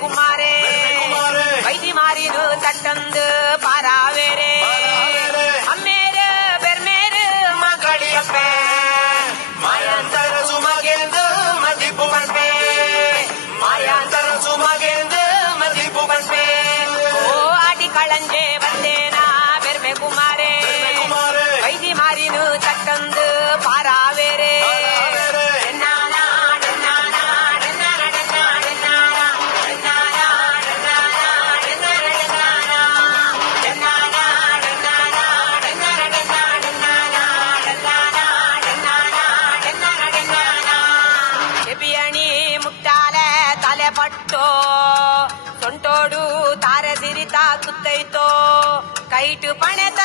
ಕುಮಾರೇ ವೈದಿ ಮಾರಿದು ತಟ್ಟಂದು ಪಾರಾವೇರೆ ಅಮ್ಮೇರು ಬೆರ್ಮೇರು ಮಗಳಿಯಪ್ಪೆ ಮಾಯಾಂತರ ಸುಮಗೆಂದು ಮದಿಪು ಬಂಪೆ ಮಾಯಾಂತರ ಸುಮಗೆಂದು ಮದಿಪು ಬಂಪೆ ಓ ಆಟಿ ಕಳಂಜೆ ಬಂದೇನಾ ಬೆರ್ಮೆ ಕುಮಾರೇ ವೈದಿ ಮಾರಿನು ತಟ್ಟಂದು ಪಾರಾವೇರೆ ಪಟ್ಟೋ ಸೊಂಟೋಡು ತಾರೆ ಸಿರಿತಾ ಕುತ್ತೈತೋ ಕೈಟು ಪಣೆತ